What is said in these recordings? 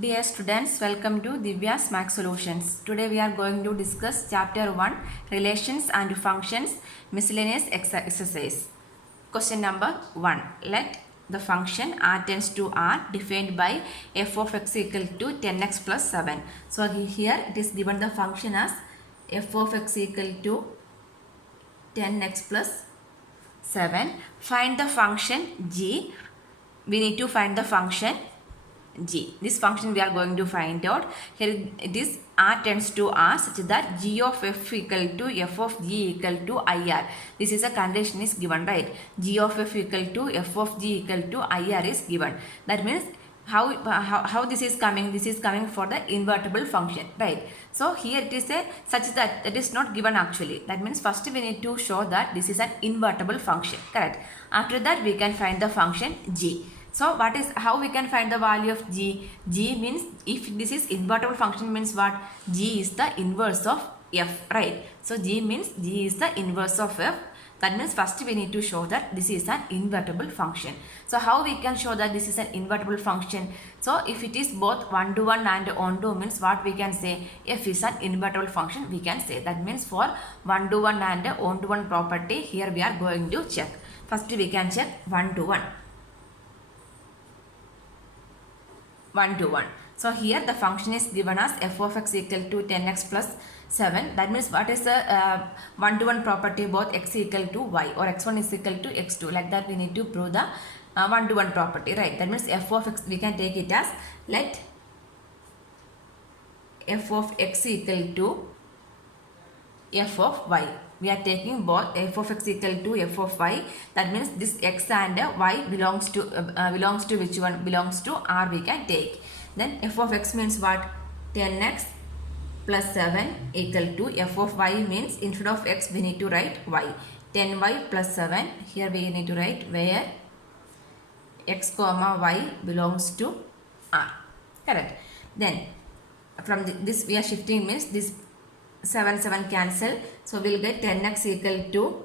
Dear students, welcome to Divya's Max Solutions. Today we are going to discuss Chapter 1, Relations and Functions, Miscellaneous Exercise. Question number 1. Let the function r tends to r defined by f of x equal to 10x plus 7. So here it is given the function as f of x equal to 10x plus 7. Find the function g. We need to find the function g. This function we are going to find out. Here it is r tends to r such that g of f equal to f of g equal to ir. This is a condition is given, right? G of f equal to f of g equal to ir is given. That means how this is coming? This is coming for the invertible function, right? So here it is a such that it is not given actually. That means first we need to show that this is an invertible function, correct? After that we can find the function g. So how we can find the value of g? G means if this is invertible function means what? G is the inverse of f, right? So g means g is the inverse of f. That means first we need to show that this is an invertible function. So how we can show that this is an invertible function? So if it is both 1 to 1 and on to means what we can say? F is an invertible function we can say. That means for 1 to 1 and on to 1 property here we are going to check. First we can check 1 to 1. 1 to 1. So here the function is given as f of x equal to 10x plus 7. That means what is the 1 to 1 property? Both x equal to y or x1 is equal to x2. Like that we need to prove the 1 to 1 property, right? That means f of x we can take it as let f of x equal to f of y. We are taking both f of x equal to f of y. That means this x and y belongs to which one? Belongs to r we can take. Then f of x means what? 10x plus 7 equal to f of y means instead of x we need to write y. 10y plus 7. Here we need to write where x comma y belongs to r. Correct. Then from this we are shifting means this 7 cancel, so we'll get 10x equal to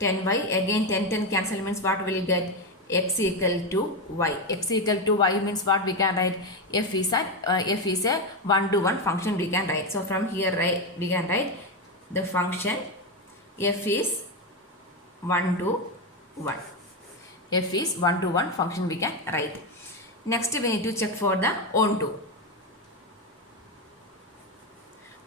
10y. Again 10 cancel means what we'll get? X equal to y. X equal to y means what we can write? F is a 1 to 1 function we can write. So from here we can write the function f is 1 to 1. F is 1 to 1 function we can write. Next we need to check for the onto.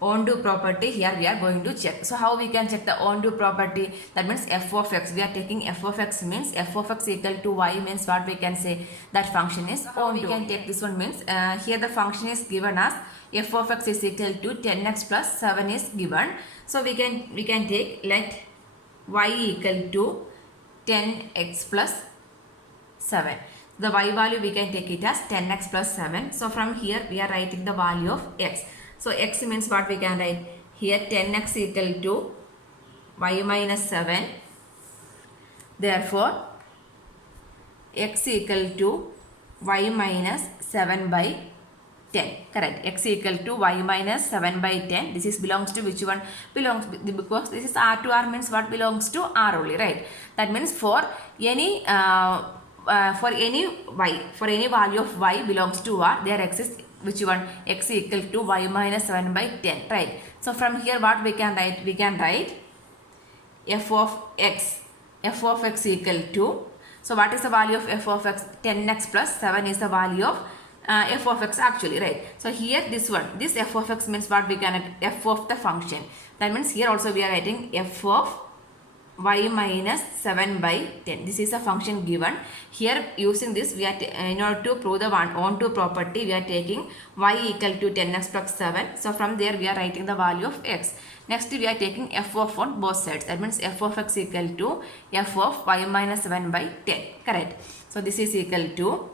Onto property here we are going to check. So how we can check the onto property? That means f of x. We are taking f of x means f of x equal to y means what we can say? That function is onto. We can take this one means here the function is given as f of x is equal to 10x plus 7 is given. So we can take let y equal to 10x plus 7. The y value we can take it as 10x plus 7. So from here we are writing the value of x. So x means what we can write? Here 10x equal to y minus 7. Therefore, x equal to y minus 7 by 10. Correct. X equal to y minus 7 by 10. This is belongs to which one? Because this is r to r means what belongs to r only, right? That means for any value of y belongs to r, there exists which one? X equal to y minus 7 by 10, right? So from here what we can write? We can write f of x equal to, so what is the value of f of x? 10x plus 7 is the value of f of x actually, right? So here this f of x means what we can write? F of the function. That means here also we are writing f of y minus 7 by 10. This is a function given. Here using this we are in order to prove the onto property we are taking y equal to 10x plus 7. So from there we are writing the value of x. Next we are taking f of on both sides. That means f of x equal to f of y minus 7 by 10. Correct. So this is equal to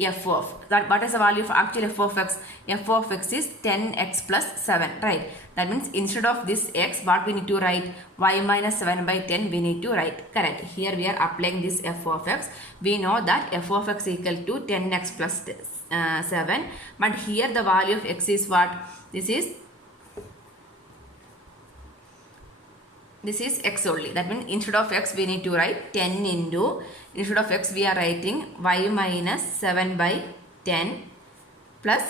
f of that. What is the value of actual f of x? F of x is 10x plus 7, right? That means instead of this x what we need to write? Y minus 7 by 10 we need to write. Correct. Here we are applying this f of x. We know that f of x equal to 10x plus 7, but here the value of x is what? This is x only. That means instead of x we need to write 10 into, instead of x we are writing y minus 7 by 10 plus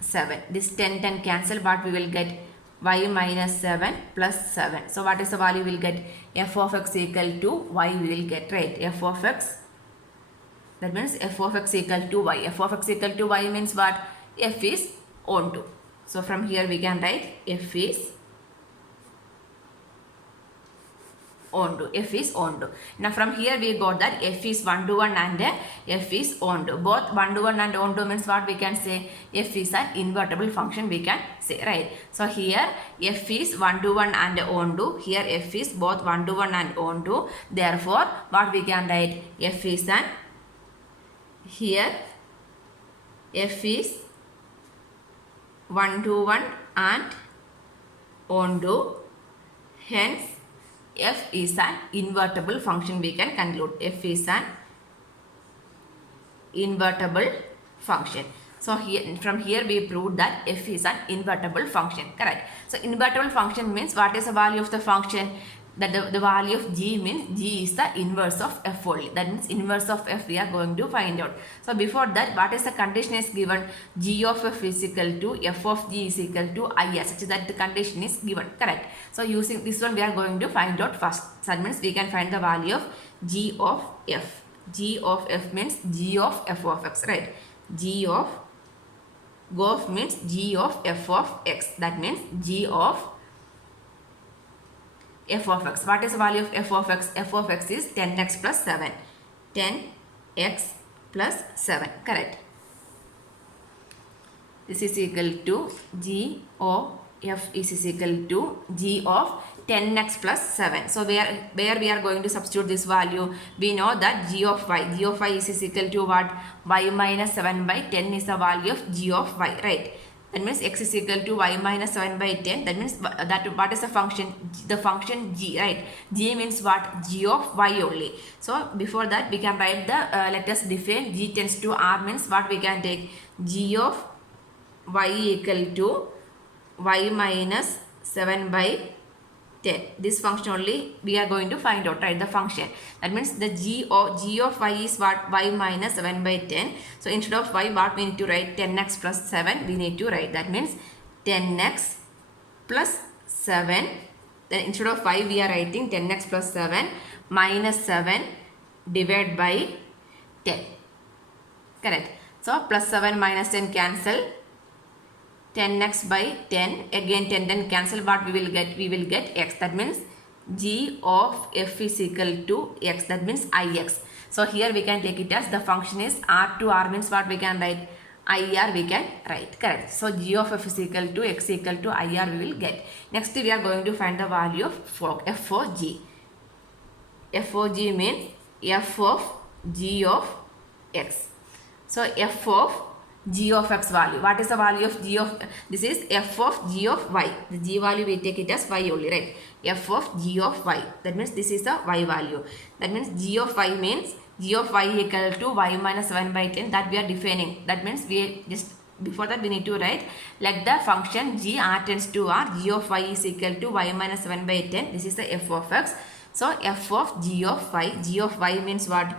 7. This 10 cancel, what we will get? Y minus 7 plus 7. So what is the value we will get? F of x equal to y we will get, right? F of x, that means f of x equal to y. F of x equal to y means what? F is onto. So from here we can write f is onto. F is onto. Now from here we got that f is 1 to 1 and f is onto. Both 1 to 1 and onto means what we can say? F is an invertible function we can say, right? So here f is 1 to 1 and onto. Here f is both 1 to 1 and onto. Therefore what we can write? F is an, here f is 1 to 1 and onto. Hence f is an invertible function we can conclude. F is an invertible function. So here, from here we proved that f is an invertible function, correct? So invertible function means what is the value of the function? That the value of g means g is the inverse of f only. That means inverse of f we are going to find out. So before that, what is the condition is given? G of f is equal to f of g is equal to I, such that the condition is given, correct? So using this one we are going to find out first. So that means we can find the value of g of f. G of f means g of f of x, right? G of means g of f of x. That means g of f of x. What is the value of f of x? F of x is 10x plus 7. 10x plus 7, correct? This is equal to g of f is equal to g of 10x plus 7. So where we are going to substitute this value? We know that g of y is equal to what? Y minus 7 by 10 is the value of g of y, right? That means x is equal to y minus 7 by 10. That means that what is the function? The function g, right? G means what? G of y only. So before that we can write the, let us define g tends to r means what we can take? G of y equal to y minus 7 by 10. This function only we are going to find out, right? The function. That means the g of y is what? Y minus 7 by 10. So instead of y, what we need to write? 10x plus 7 we need to write. That means 10x plus 7. Then instead of y we are writing 10x plus 7 minus 7 divided by 10. Correct. So plus 7 minus 10 cancel. 10x by 10, again 10 cancel, what we will get? We will get x. That means g of f is equal to x. That means ix. So here we can take it as the function is r to r means what we can write? IR we can write, correct? So g of f is equal to x equal to IR we will get. Next we are going to find the value of f for g. F for g means f of g of x. So f of g of x value. What is the value of g of, this is f of g of y. The g value we take it as y only, right? F of g of y. That means this is the y value. That means g of y means g of y equal to y minus 7 by 10, that we are defining. That means we just, before that we need to write like the function g r tends to r, g of y is equal to y minus 7 by 10. This is the f of x. So f of g of y means what?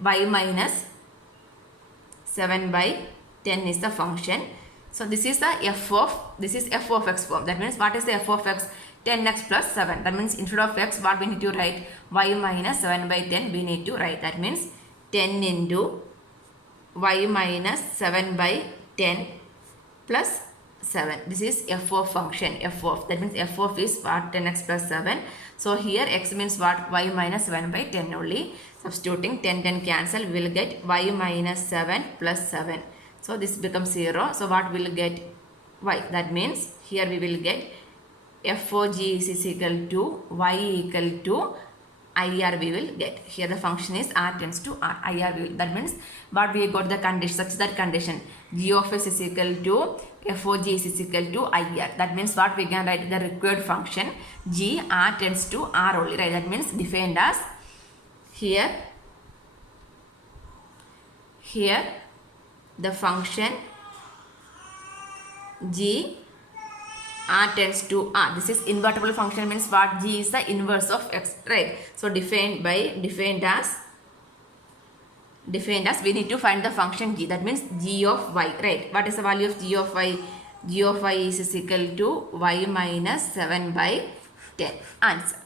Y minus 7 by 10 is the function. So this is the f of x form. That means what is the f of x? 10x plus 7. That means instead of x, what we need to write? Y minus 7 by 10 we need to write. That means 10 into y minus 7 by 10 plus 7. This is f of function, f of. That means f of is what? 10x plus 7. So here x means what? Y minus 7 by 10 only. Substituting 10 cancel, we will get y minus 7 plus 7. So this becomes 0. So what we will get? Y. That means here we will get f for g is equal to y equal to IR we will get. Here the function is r tends to r. IR we will. That means what we got the condition, such that condition. G of s is equal to f for g is equal to IR. That means what we can write? The required function g r tends to r only, right? That means defined as here the function g r tends to r. This is invertible function means what? G is the inverse of x, right? So defined as defined as, we need to find the function g, that means g of y, right? What is the value of g of y? G of y is equal to y minus 7 by 10. Answer.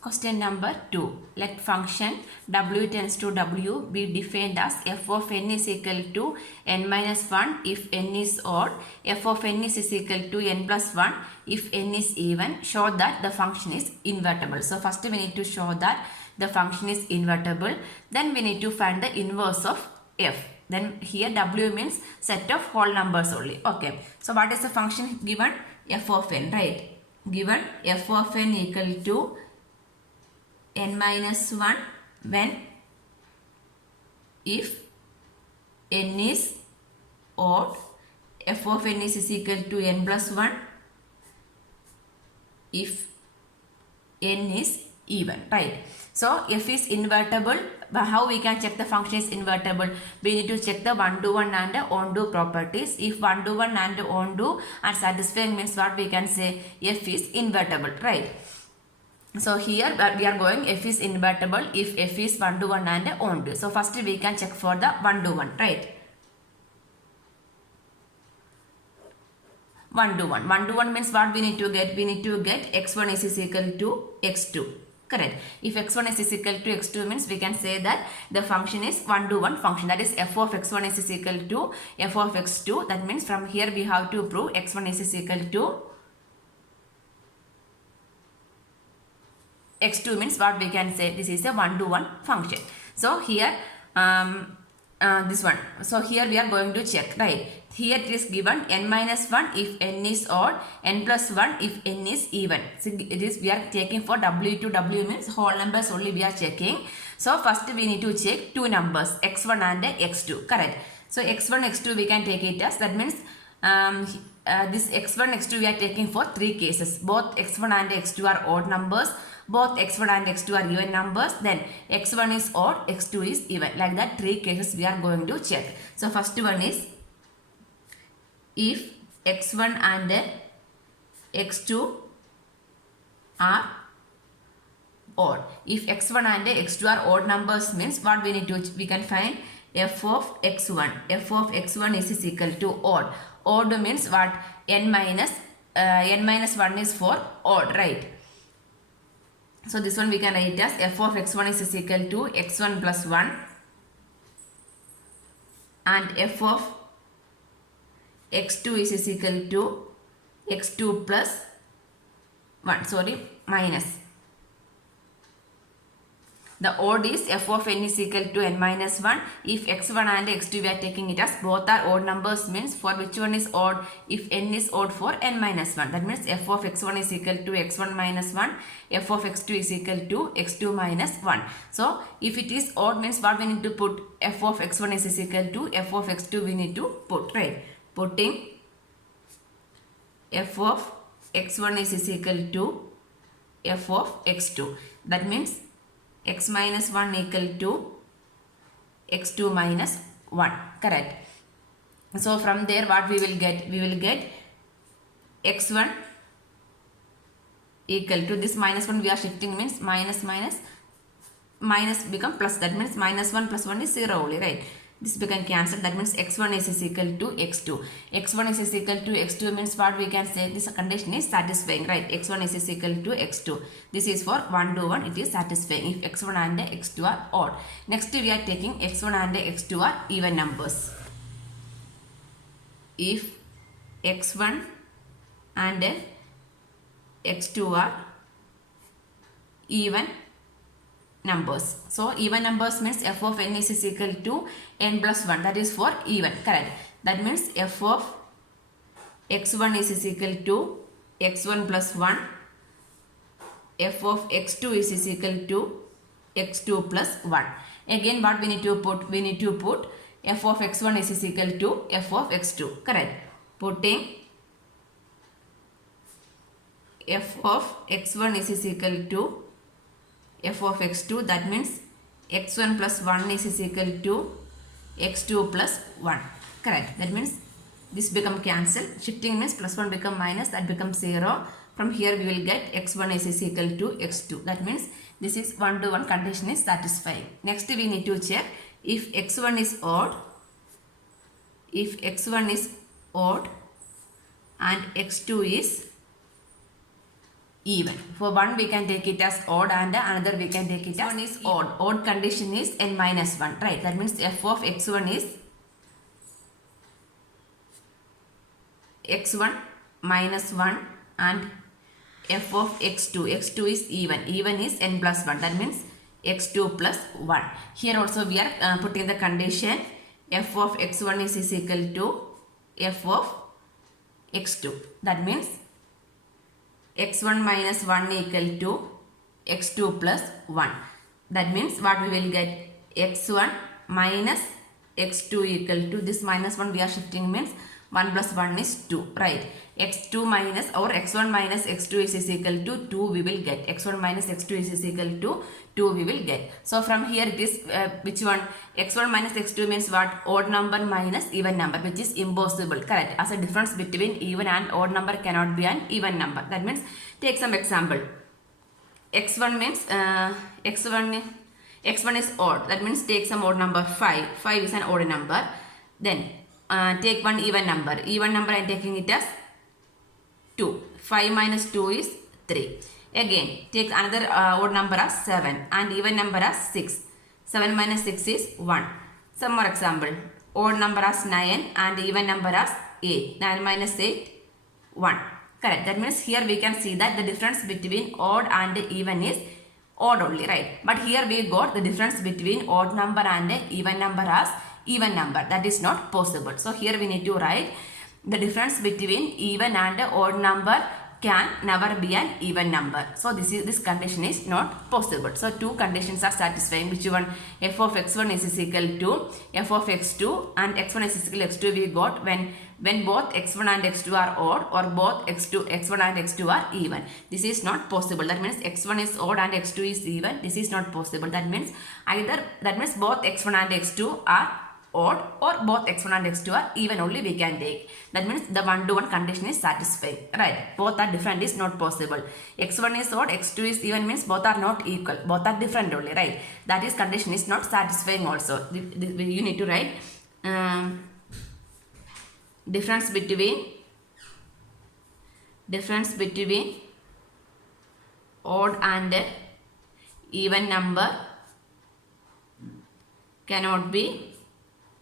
Question number 2. Let function w tends to w be defined as f of n is equal to n minus 1 if n is odd, f of n is equal to n plus 1 if n is even. Show that the function is invertible. So first we need to show that the function is invertible. Then we need to find the inverse of f. Then here w means set of whole numbers only. Okay. So what is the function given? F of n, right? Given f of n equal to n minus 1 when if n is odd, f of n is equal to n plus 1 if n is even, right? So f is invertible. How we can check the function is invertible? We need to check the one-to-one and on-to properties. If one-to-one and on-to are satisfying, means what we can say? F is invertible, right? So here we are going f is invertible if f is one-to-one and on-to. So first we can check for the one-to-one, right? One-to-one. One-to-one means what we need to get? We need to get x1 is equal to x2. Correct. If x1 is equal to x2 means we can say that the function is one-to-one function. That is f of x1 is equal to f of x2. That means from here we have to prove x1 is equal to x2 means what we can say? This is a one-to-one function. So here this one. So here we are going to check, right? Here it is given n minus 1 if n is odd, n plus 1 if n is even. So it is we are checking for w to w means whole numbers only we are checking. So first we need to check two numbers x1 and x2. Correct. So x1 x2 we can take it as, that means this x1 x2 we are taking for three cases. Both x1 and x2 are odd numbers. Both x1 and x2 are even numbers. Then x1 is odd, x2 is even. Like that three cases we are going to check. So first one is if x1 and x2 are odd. If x1 and x2 are odd numbers means what we need to, we can find f of x1. F of x1 is equal to odd. Odd means what? N minus 1 is for odd, right? So this one we can write as f of x1 is equal to x1 plus 1 and f of x2 is equal to x2 plus 1, minus. The odd is f of n is equal to n minus 1. If x1 and x2 we are taking it as both are odd numbers means for which one is odd? If n is odd for n minus 1. That means f of x1 is equal to x1 minus 1. F of x2 is equal to x2 minus 1. So if it is odd means what we need to put? F of x1 is equal to f of x2 we need to put, right? Putting f of x1 is equal to f of x2. That means x minus 1 equal to x2 minus 1. Correct. So from there what we will get? We will get x1 equal to this minus 1 we are shifting means minus become plus. That means minus 1 plus 1 is 0 only, right? This become cancelled. That means x1 is equal to x2. x1 is equal to x2 means what we can say? This condition is satisfying, right? x1 is equal to x2. This is for 1 to 1. It is satisfying if x1 and x2 are odd. Next we are taking x1 and x2 are even numbers. If x1 and x2 are even numbers. So even numbers means f of n is equal to n plus 1. That is for even. Correct. That means f of x1 is equal to x1 plus 1. F of x2 is equal to x2 plus 1. Again what we need to put? We need to put f of x1 is equal to f of x2. Correct. Putting f of x1 is equal to f of x2, that means x1 plus 1 is equal to x2 plus 1. Correct. That means this become cancelled. Shifting means plus 1 become minus, that becomes 0. From here we will get x1 is equal to x2. That means this is 1 to 1 condition is satisfying. Next we need to check if x1 is odd, and x2 is even. For one we can take it as odd and another we can take it as one is odd. Odd condition is n minus 1, right? That means f of x1 is x1 minus 1 and f of x2 is even is n plus 1. That means x2 plus 1. Here also we are putting the condition f of x1 is equal to f of x2. That means x1 minus 1 equal to x2 plus 1. That means what we will get, x1 minus x2 equal to, this minus 1 we are shifting means 1 plus 1 is 2, right? x2 minus or x1 minus x2 is equal to 2 we will get. x1 minus x2 is equal to 2 we will get. So from here it is which one? x1 minus x2 means what? Odd number minus even number, which is impossible, correct? As a difference between even and odd number cannot be an even number. That means take some example. x1 means x1 is odd. That means take some odd number 5. 5 is an odd number. Then take one even number. Even number I am taking it as 2. 5 minus 2 is 3. Again, take another odd number as 7 and even number as 6. 7 minus 6 is 1. Some more example. Odd number as 9 and even number as 8. 9 minus 8, 1. Correct. That means here we can see that the difference between odd and even is odd only, right? But here we got the difference between odd number and even number as even number. That is not possible. So here we need to write the difference between even and odd number can never be an even number. So this condition is not possible. So two conditions are satisfying. Which one? F of x1 is equal to f of x2 and x1 is equal to x2 we got when both x1 and x2 are odd or both x1 and x2 are even. This is not possible. That means x1 is odd and x2 is even. This is not possible. That means both x1 and x2 are odd or both x1 and x2 are even only we can take. That means the one-to-one condition is satisfying, right? Both are different is not possible. x1 is odd, x2 is even means both are not equal. Both are different only, right? That is condition is not satisfying also. You need to write difference between odd and even number cannot be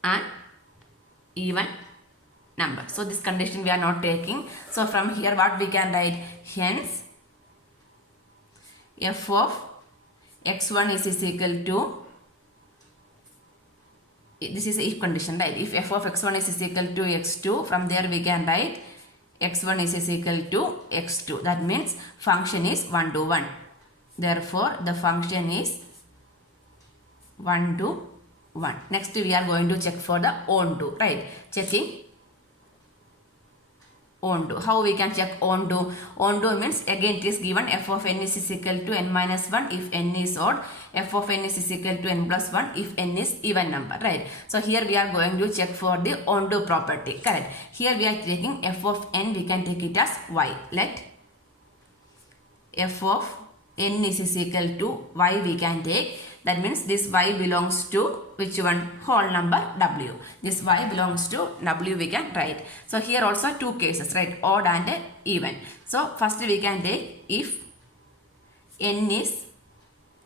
an even number. So this condition we are not taking. So from here what we can write? Hence f of x1 is equal to, this is if condition, right? If f of x1 is equal to x2, from there we can write x1 is equal to x2. That means function is 1 to 1. Therefore the function is 1 to 1. Next we are going to check for the onto, right? Checking onto. How we can check onto? Onto means again it is given f of n is equal to n minus 1 if n is odd, f of n is equal to n plus 1 if n is even number, right? So here we are going to check for the onto property, correct? Here we are taking f of n, we can take it as y. Let f of n is equal to y we can take. That means this y belongs to which one? Whole number w. This y belongs to w we can write. So here also two cases, right? Odd and even. So first we can take if n is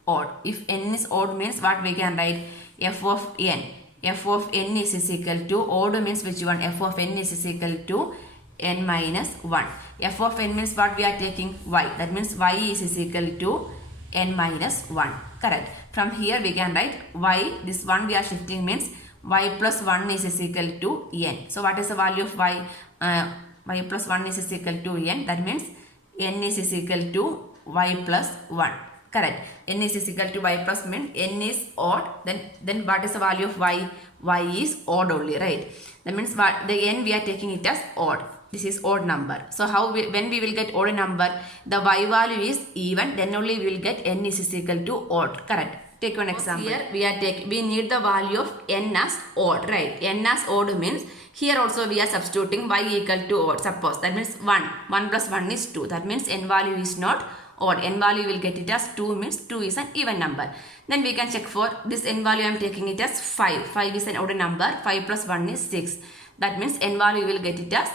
odd. If n is odd means what we can write? F of n. F of n is equal to, odd means which one? F of n is equal to n minus 1. F of n means what we are taking? Y. That means y is equal to n minus 1. Correct. From here we can write y, this 1 we are shifting means y plus 1 is equal to n. So what is the value of y? Y plus 1 is equal to n. That means n is equal to y plus 1. Correct. N is equal to y plus means n is odd. Then what is the value of y? Y is odd only, right? That means what, the n we are taking it as odd. This is odd number. So when we will get odd number, the y value is even, then only we will get n is equal to odd. Correct. Take one example. Here we need the value of n as odd, right? N as odd means here also we are substituting y equal to odd. Suppose that means 1 plus 1 is 2. That means n value is not odd. N value will get it as 2 means 2 is an even number. Then we can check for this n value I am taking it as 5. 5 is an odd number. 5 plus 1 is 6. That means n value will get it as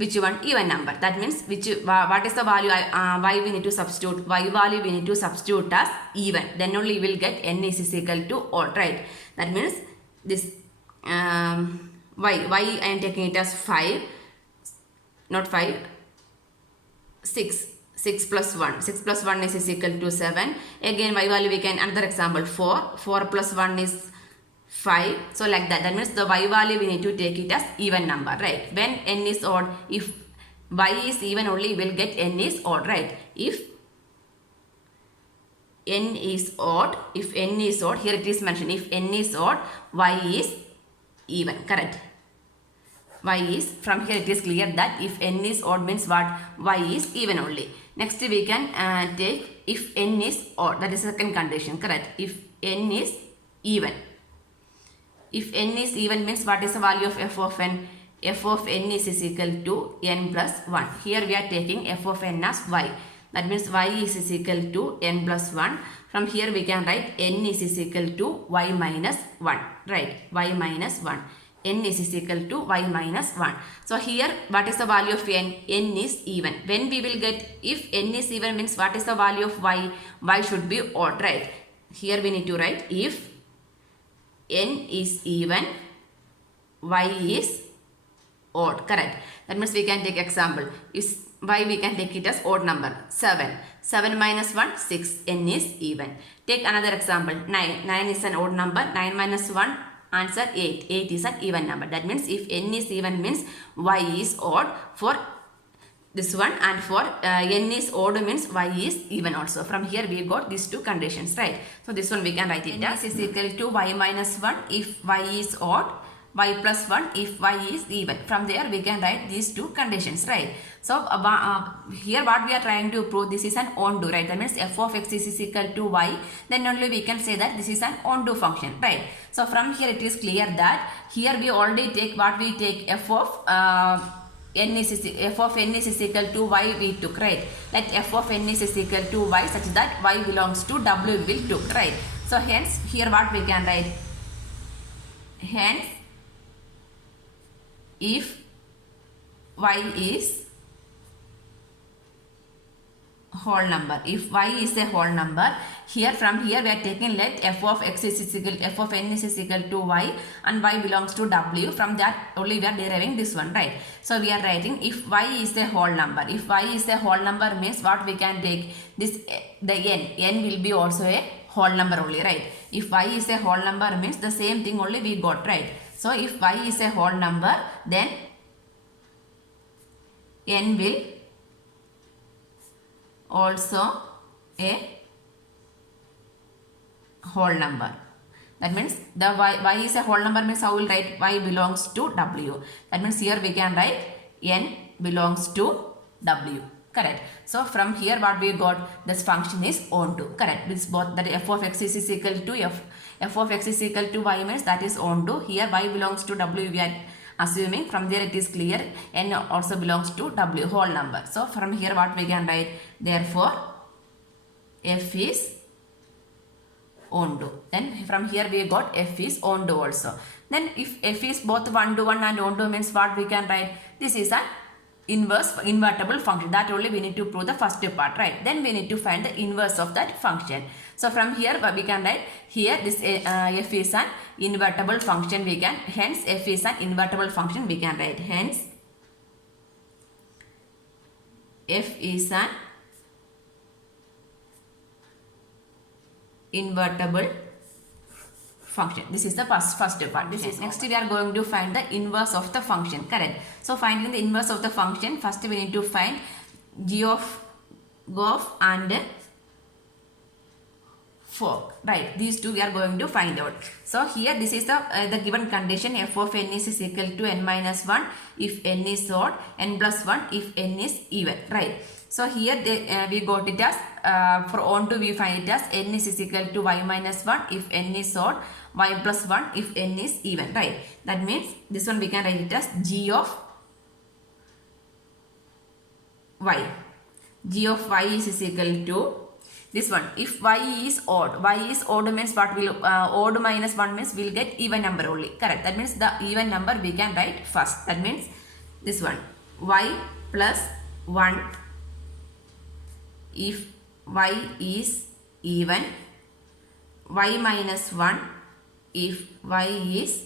which one? Even number. That means what is the value y we need to substitute? Y value we need to substitute as even. Then only we will get n is equal to odd, right? That means this y I am taking it as 5, not 5, 6. 6 plus 1. 6 plus 1 is equal to 7. Again y value we can, another example 4. 4 plus 1 is 5. So like that. That means the y value we need to take it as even number, right? When n is odd, if y is even only we will get n is odd, right? If n is odd, here it is mentioned, if n is odd, y is even, correct? Y is, from here it is clear that if n is odd means what? Y is even only. Next we can take if n is odd, that is the second condition, correct? If n is even. If n is even means what is the value of f of n? F of n is equal to n plus 1. Here we are taking f of n as y. That means y is equal to n plus 1. From here we can write n is equal to y minus 1. Right? Y minus 1. N is equal to y minus 1. So here what is the value of n? N is even. When we will get, if n is even means what is the value of y? Y should be odd, right? Here we need to write if n is even, y is odd, correct? That means we can take example. Is y we can take it as odd number, 7. 7 minus 1, 6. N is even. Take another example, 9. 9 is an odd number. 9 minus 1, answer 8. 8 is an even number. That means if n is even means y is odd for this one, and for n is odd means y is even also. From here we got these two conditions, right? So this one we can write it as is equal to y minus 1 if y is odd, y plus 1 if y is even. From there we can write these two conditions, right? So here what we are trying to prove, this is an onto, right? That means f of x is equal to y. Then only we can say that this is an onto function, right? So from here it is clear that here we already take what we take, f of n is equal to y we took, right? Let f of n is equal to y such that y belongs to w we will took, right? So hence here what we can write, hence if y is whole number, if y is a whole number, here from here we are taking let f of x is equal, f of n is equal to y and y belongs to w. From that only we are deriving this one, right? So we are writing if y is a whole number. If y is a whole number means what we can take, this the n will be also a whole number only, right? If y is a whole number means the same thing only we got, right? So if y is a whole number, then n will also a whole number. That means the y is a whole number means how we will write y belongs to w. That means here we can write n belongs to w. Correct. So from here what we got, this function is onto. Correct. This both, that f of x is equal to f of x is equal to y means that is onto. Here y belongs to w we are assuming. From there it is clear n also belongs to w, whole number. So from here what we can write, therefore f is onto. Then from here we got f is onto also. Then if f is both 1 to 1 and onto means what we can write, this is an invertible function. That only we need to prove the first part, right? Then we need to find the inverse of that function. So from here we can write, here this f is an invertible function, we can, hence f is an invertible function we can write, hence f is an invertible function. This is the first part. This is next we are going to find the inverse of the function, correct? So finding the inverse of the function, first we need to find g of and fork, right? These two we are going to find out. So here this is the given condition, f of n is equal to n minus 1 if n is odd, n plus 1 if n is even, right? So here we got it as for onto we find it as n is equal to y minus 1 if n is odd, y plus 1 if n is even, right? That means this one we can write it as g of y. g of y is equal to this one. If y is odd means what will odd minus 1 means we'll get even number only. Correct. That means the even number we can write first. That means this one, y plus 1 if y is even, y minus 1 if y is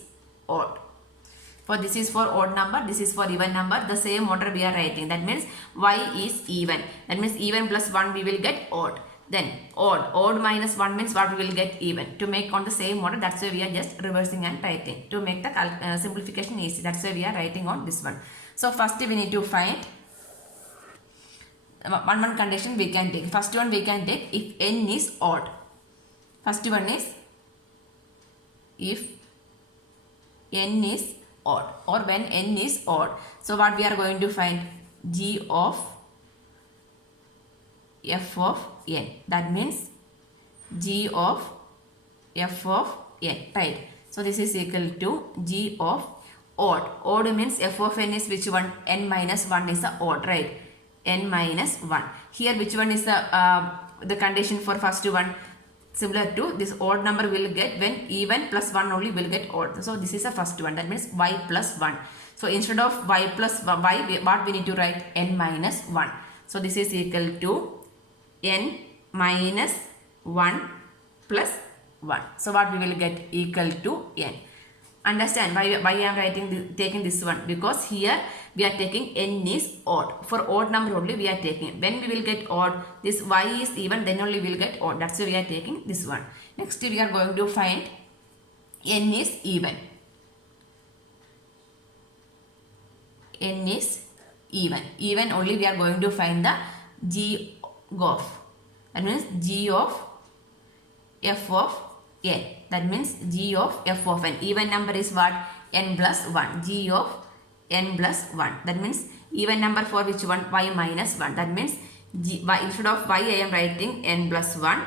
odd. For this is for odd number, this is for even number, the same order we are writing. That means y is even. That means even plus 1 we will get odd. Then odd minus 1 means what we will get even. To make on the same order, that's why we are just reversing and writing. To make the simplification easy, that's why we are writing on this one. So first we need to find one condition we can take. First one we can take if n is odd. First one is if n is odd or when n is odd. So what we are going to find? G of f of n. That means g of f of n, right? So this is equal to g of odd. Odd means f of n is which one? N minus 1 is the odd, right? N minus 1. Here which one is the condition for first one? Similar to this odd number will get when even plus 1 only will get odd. So this is the first one. That means y plus 1. So instead of y plus y, what we need to write? N minus 1. So this is equal to n minus 1 plus 1. So what we will get? Equal to n. Understand why I am taking this one? Because here we are taking n is odd. For odd number only we are taking. When we will get odd, this y is even, then only we will get odd. That's why we are taking this one. Next we are going to find n is even. N is even. Even only we are going to find the g of. That means g of f of n. That means g of f of n. Even number is what? N plus 1. G of n plus 1. That means even number for which one? Y minus 1. That means instead of y I am writing n plus 1.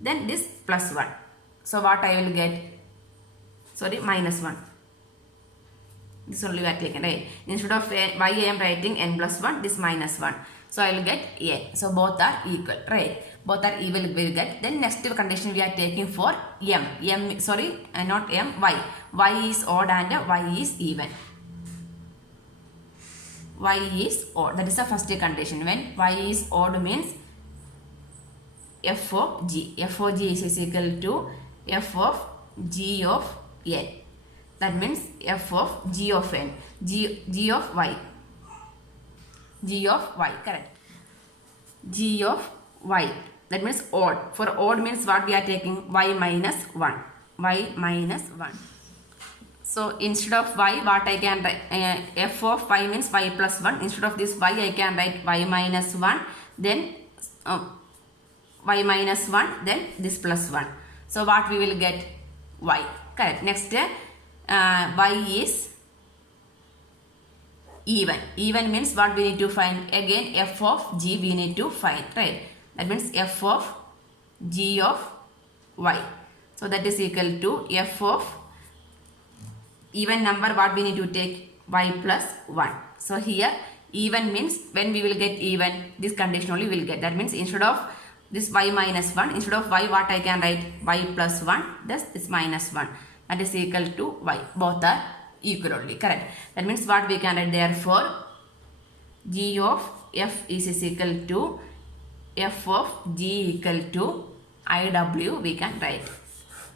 Then this plus 1. So what I will get? Sorry, minus 1. This only we are taking, right? Instead of y I am writing n plus 1. This minus 1. So I will get n. So both are equal, right? Both are equal will get. Then next condition we are taking for m. Sorry, not m, y. Y is odd and y is even. Y is odd. That is the first condition. When y is odd means f of g. F of g is equal to f of g of n. That means f of g of n. G of y. G of y, correct. G of y. That means odd. For odd means what we are taking? Y minus 1. Y minus 1. So instead of y, what I can write? F of y means y plus 1. Instead of this y, I can write y minus 1. Then y minus 1. Then this plus 1. So what we will get? Y. Correct. Next, y is even. Even means what we need to find? Again, f of g we need to find, right? That means f of g of y. So that is equal to f of even number, what we need to take? Y plus 1. So here even means when we will get even, this condition only will get. That means instead of this y minus 1, instead of y, what I can write? Y plus 1. Thus this minus 1. That is equal to y. Both are equal only, correct? That means what we can write? Therefore g of f is equal to f of g equal to iw we can write,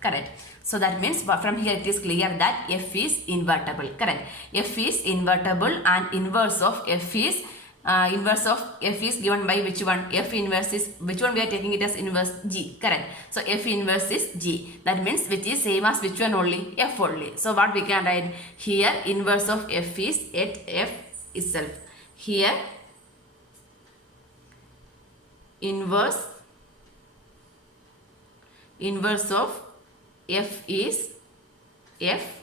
correct? So that means from here it is clear that f is invertible, correct? F is invertible and inverse of f is given by which one? F inverse is, which one we are taking it as inverse? G, correct? So f inverse is g. That means which is same as which one only? F only. So what we can write? Here inverse of f is at f itself. Here inverse of f is f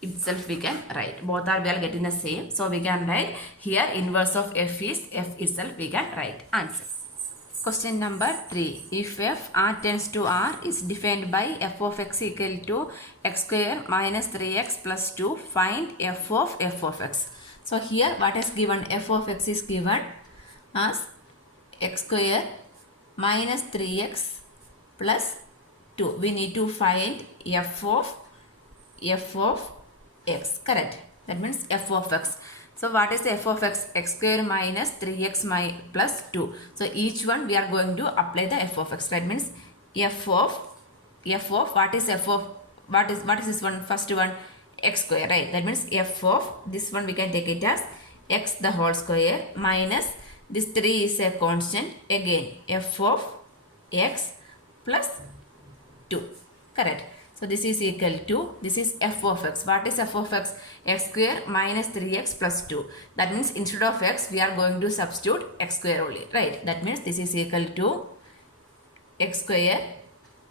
itself we can write. Both are we are getting the same. So we can write here inverse of f is f itself we can write. Answer. Question number 3. If f r tends to r is defined by f of x equal to x square minus 3x plus 2, find f of x. So here what is given? F of x is given as x square minus 3x plus 2. We need to find f of x, correct? That means f of x. So what is f of x? X square minus 3x plus 2. So each one we are going to apply the f of x. That means f of what is f of what is this one? First one, x square, right? That means f of this one we can take it as x the whole square minus this 3 is a constant, again f of x plus 2, correct? So this is equal to, this is f of x. What is f of x? X square minus 3x plus 2. That means instead of x we are going to substitute x square only, right? That means this is equal to x square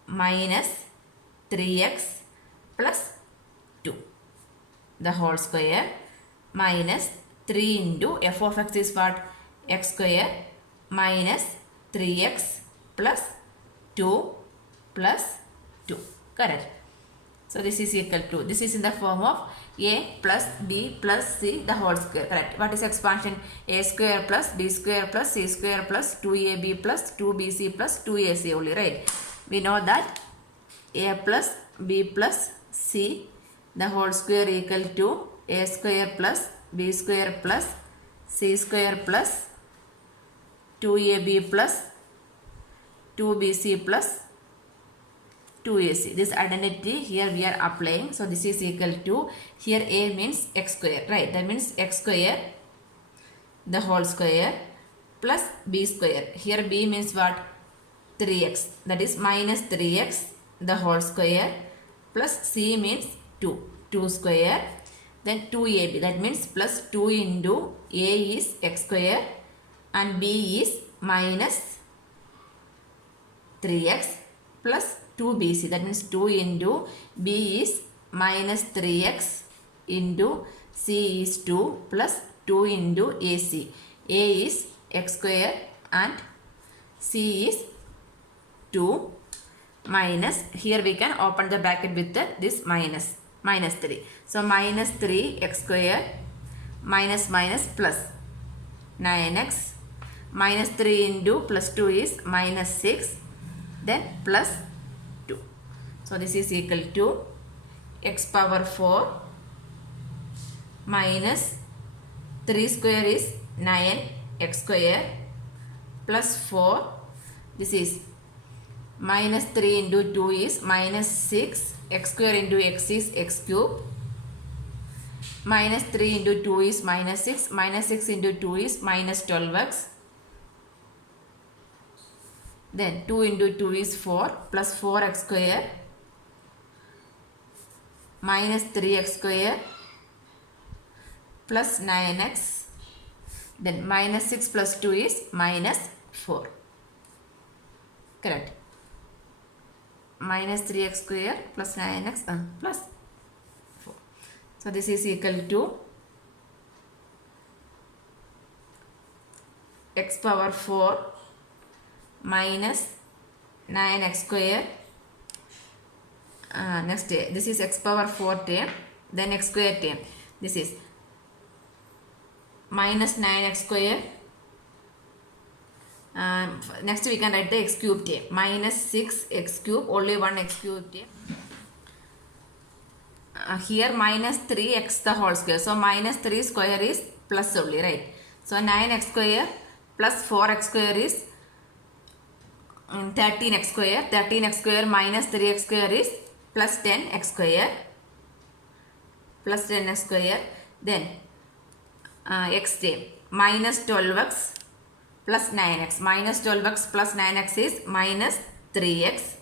minus 3x plus 2 the whole square minus 3 into f of x is what? X square minus 3x plus 2 plus 2, correct? So this is equal to, this is in the form of a plus b plus c the whole square, correct? What is expansion? A square plus b square plus c square plus 2ab plus 2bc plus 2ac only, right? We know that a plus b plus c the whole square equal to a square plus b square plus c square plus 2ab plus 2bc plus 2ac. This identity here we are applying. So this is equal to, here a means x square, right? That means x square the whole square plus b square. Here b means what? 3x, that is minus 3x the whole square plus c means 2 square, then 2ab, that means plus 2 into a is x square and b is minus 3x plus 2bc, that means 2 into b is minus 3x into c is 2 plus 2 into ac. A is x square and c is 2 minus, here we can open the bracket with this minus 3. So minus 3 x square minus plus 9x minus 3 into plus 2 is minus 6, then plus 2. So this is equal to x power 4 minus 3 square is 9 x square plus 4. This is minus 3 into 2 is minus 6, x square into x is x cube, minus 3 into 2 is minus 6, minus 6 into 2 is minus 12x, then 2 into 2 is 4 plus 4x square minus 3x square plus 9x, then minus 6 plus 2 is minus 4, correct? Minus 3x square plus 9x plus 4. So this is equal to x power 4 minus 9x square. Next this is x power 4 term, then x square term. This is minus 9x square. Next we can write the x cube term, minus 6x cube, only one x cube term. Here minus 3x the whole square, so minus 3 square is plus only, right? So 9x square plus 4x square is 13x square. 13x square minus 3x square is plus 10x square, plus 10x square, then x term minus 12x plus 9x, minus 12x plus 9x is minus 3x,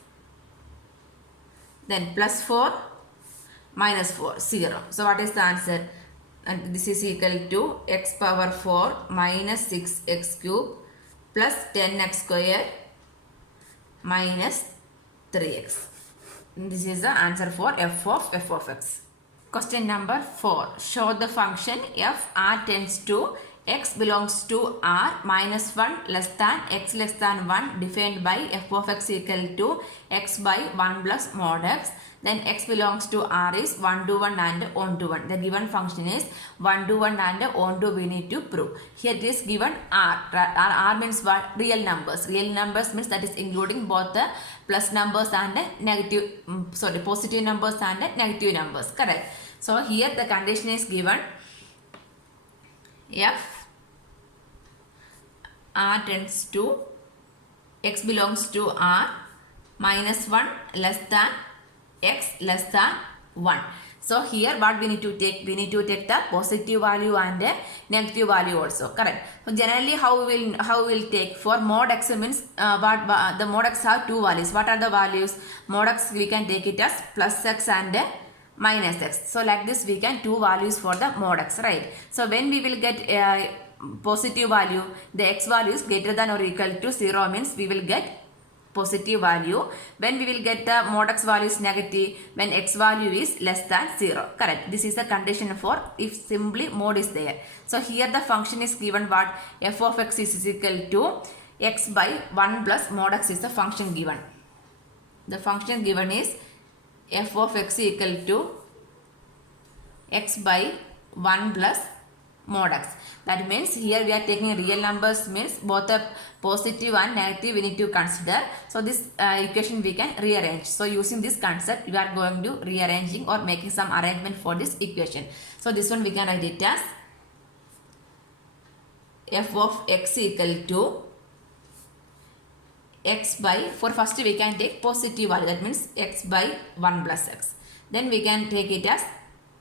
then plus 4 minus 4, 0. So what is the answer? And this is equal to x power 4 minus 6x cube plus 10x square minus 3x. This is the answer for f of x. Question number 4. Show the function f r tends to x belongs to R minus 1 less than x less than 1 defined by f of x equal to x by 1 plus mod x. Then x belongs to R is 1 to 1 and on to 1. The given function is 1 to 1 and on to we need to prove. Here it is given R. R means what? Real numbers. Real numbers means that is including both the plus numbers and negative, positive numbers and negative numbers. Correct. So here the condition is given f R tends to x belongs to R minus 1 less than x less than 1. So here what we need to take? We need to take the positive value and the negative value also. Correct. So generally how we will take for mod x means the mod x have two values. What are the values? Mod x we can take it as plus x and minus x. So like this we can two values for the mod x, right? So when we will get positive value, the x value is greater than or equal to 0 means we will get positive value. When we will get the mod x value is negative, when x value is less than 0. Correct. This is the condition for if simply mod is there. So here the function is given what? F of x is equal to x by 1 plus mod x is the function given. The function given is f of x equal to x by 1 plus mod x. That means here we are taking real numbers means both the positive and negative we need to consider. So this equation we can rearrange. So using this concept we are going to rearranging or making some arrangement for this equation. So this one we can write it as f of x equal to x by, for first we can take positive value, that means x by 1 plus x. Then we can take it as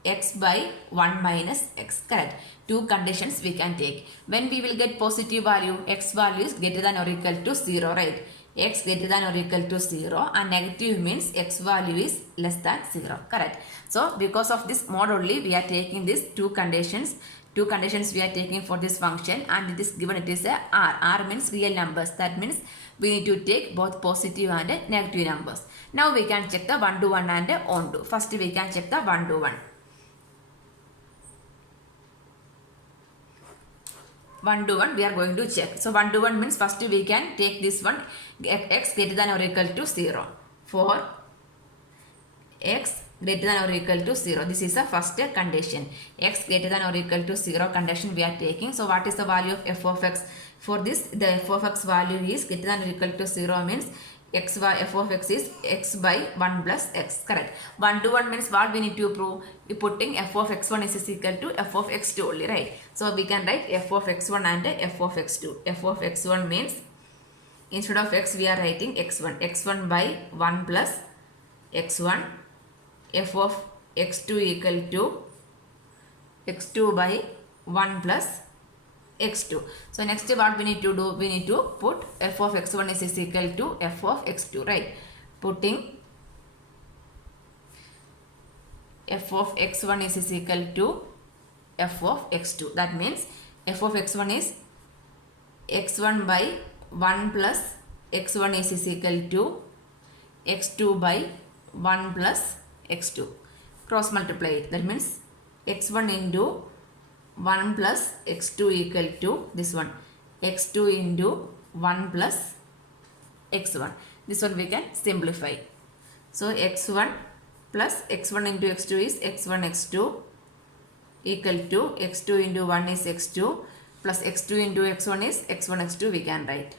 x by 1 minus x. Correct. Two conditions we can take. When we will get positive value, x value is greater than or equal to 0, right? X greater than or equal to 0 and negative means x value is less than 0. Correct. So because of this mod only we are taking these two conditions. Two conditions we are taking for this function, and it is given it is a R. R means real numbers. That means we need to take both positive and negative numbers. Now we can check the 1 to 1 and on to. First we can check the 1 to 1. 1 to 1 we are going to check. So 1 to 1 means first we can take this one, x greater than or equal to 0. For x greater than or equal to 0. This is the first condition. X greater than or equal to 0 condition we are taking. So what is the value of f of x? For this the f of x value is greater than or equal to 0 means f of x is x by 1 plus x. Correct. 1 to 1 means what we need to prove? We putting f of x1 is equal to f of x2 only, right? So we can write f of x1 and f of x2. f of x1 means instead of x we are writing x1. x1 by 1 plus x1. F of x2 equal to x2 by 1 plus x2. So next what we need to do? We need to put f of x1 is equal to f of x2, right? Putting f of x1 is equal to f of x2. That means f of x1 is x1 by 1 plus x1 is equal to x2 by 1 plus x2. Cross multiply it. That means x1 into 1 plus x2 equal to this one, x2 into 1 plus x1. This one we can simplify. So x1 plus x1 into x2 is x1 x2 equal to x2 into 1 is x2 plus x2 into x1 is x1 x2 we can write.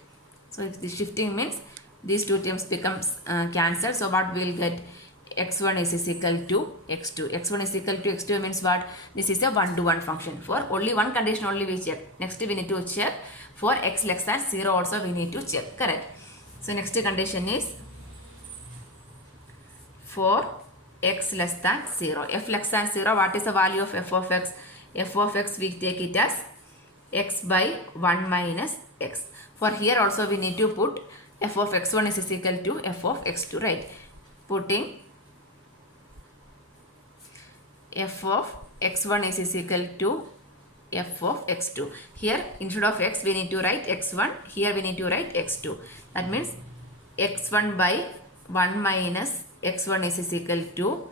So if the shifting means these two terms becomes cancelled. So what we will get? x1 is equal to x2. x1 is equal to x2 means what? This is a 1 to 1 function. For only one condition only we check. Next we need to check for x less than 0 also we need to check. Correct. So next condition is for x less than 0. F less than 0, what is the value of f of x? F of x we take it as x by 1 minus x. For here also we need to put f of x1 is equal to f of x2, right? Putting f of x1 is equal to f of x2. Here instead of x we need to write x1. Here we need to write x2. That means x1 by 1 minus x1 is equal to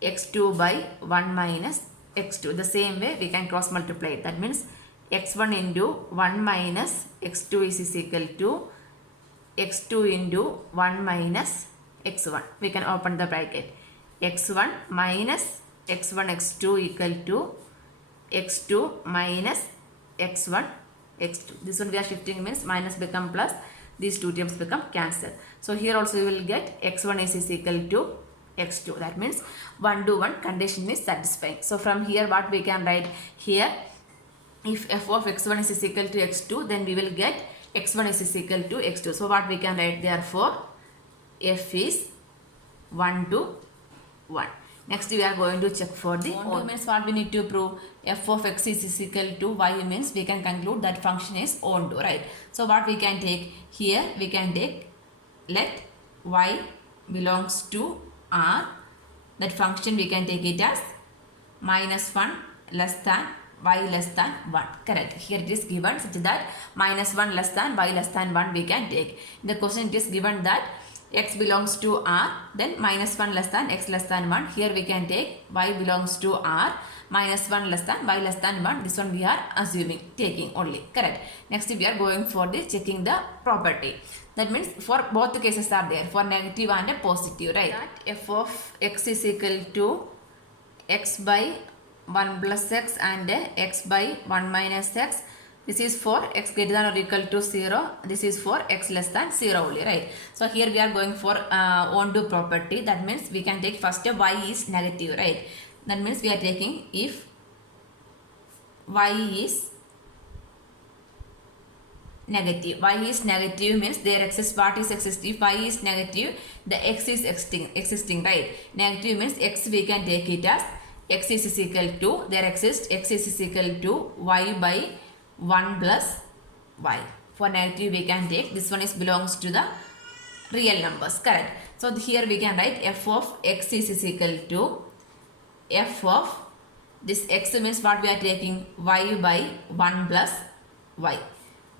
x2 by 1 minus x2. The same way we can cross multiply it. That means x1 into 1 minus x2 is equal to x2 into 1 minus x1. We can open the bracket. x1 minus x1 x2 equal to x2 minus x1 x2. This one we are shifting means minus become plus. These two terms become cancelled. So here also we will get x1 is equal to x2. That means 1 to 1 condition is satisfying. So from here what we can write here, if f of x1 is equal to x2, then we will get x1 is equal to x2. So what we can write, therefore f is 1 to 1. Next we are going to check for the onto means what we need to prove, f of x is equal to y means we can conclude that function is onto, right? So what we can take here, we can take let y belongs to R. That function we can take it as minus 1 less than y less than 1. Correct. Here it is given such that minus 1 less than y less than 1 we can take. In the question it is given that x belongs to R, then minus 1 less than x less than 1. Here we can take y belongs to R, minus 1 less than y less than 1. This one we are assuming, taking only. Correct. Next we are going for the checking the property. That means for both the cases are there, for negative and a positive, right? That f of x is equal to x by 1 plus x and x by 1 minus x. This is for x greater than or equal to 0. This is for x less than 0 only, right? So here we are going for onto property. That means we can take first y is negative, right? That means we are taking if y is negative. Y is negative means there exists what is existing. If y is negative, the x is existing, right? Negative means x we can take it as x is equal to, there exists x is equal to y by 1 plus y. For negative we can take, this one is belongs to the real numbers, correct? So here we can write f of x is equal to f of this x means what we are taking, y by 1 plus y.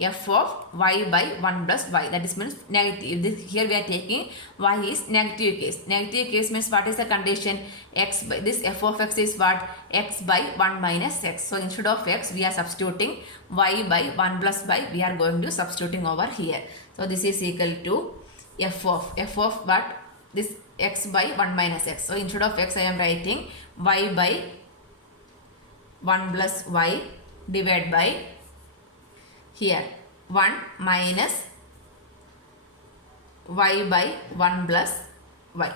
F of y by 1 plus y, that is means negative. This, here we are taking y is negative case. Negative case means what is the condition, x by this f of x is what, x by 1 minus x. So instead of x we are substituting y by 1 plus y, we are going to substituting over here. So this is equal to f of what, this x by 1 minus x. So instead of x I am writing y by 1 plus y divided by here 1 minus y by 1 plus y.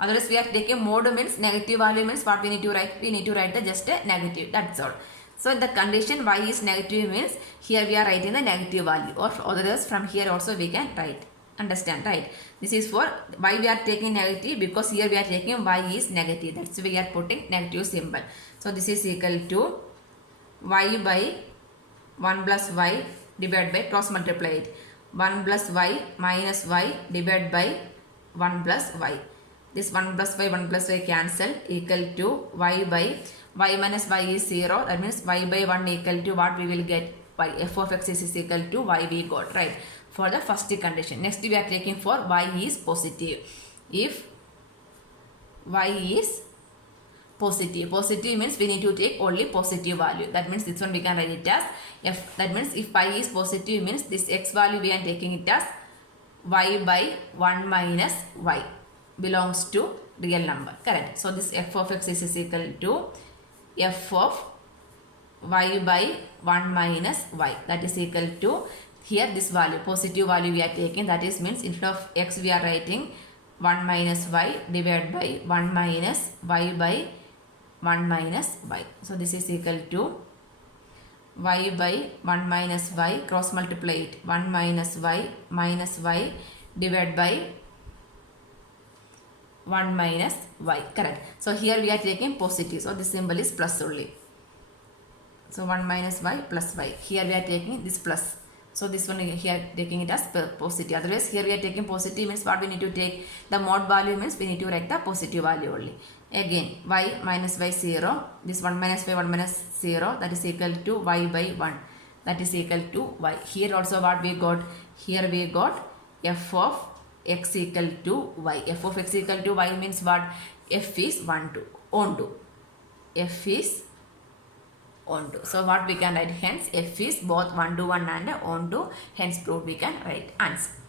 Otherwise we are taking mode means negative value means what we need to write, we need to write the just a negative, that's all. So the condition y is negative means here we are writing the negative value, or otherwise from here also we can write. Understand, right? This is for why we are taking negative, because here we are taking y is negative, that's why we are putting negative symbol. So this is equal to y by 1 plus y divided by, cross multiply it, 1 plus y minus y divided by 1 plus y. This 1 plus y cancel, equal to y by y minus y is 0. That means y by 1 equal to what we will get, y. F of x is equal to y we got, right? For the first condition. Next we are taking for y is positive. If y is positive means we need to take only positive value. That means this one we can write it as f. That means if y is positive means this x value we are taking it as y by 1 minus y belongs to real number, correct? So this f of x is equal to f of y by 1 minus y, that is equal to here this value, positive value we are taking, that is means instead of x we are writing 1 minus y divided by 1 minus y by 1 minus y. So this is equal to y by 1 minus y, cross multiply it, 1 minus y divided by 1 minus y, correct? So here we are taking positive, so this symbol is plus only. So 1 minus y plus y, here we are taking this plus. So this one here taking it as positive. Otherwise here we are taking positive means what we need to take, the mod value means we need to write the positive value only. Again y minus y 0, this 1 minus y 1 minus 0, that is equal to y by 1, that is equal to y. Here also what we got, here we got f of x equal to y. F of x equal to y means what, f is 1 to onto, f is on to. So what we can write, hence f is both 1 to 1 and on to, hence proved we can write answer.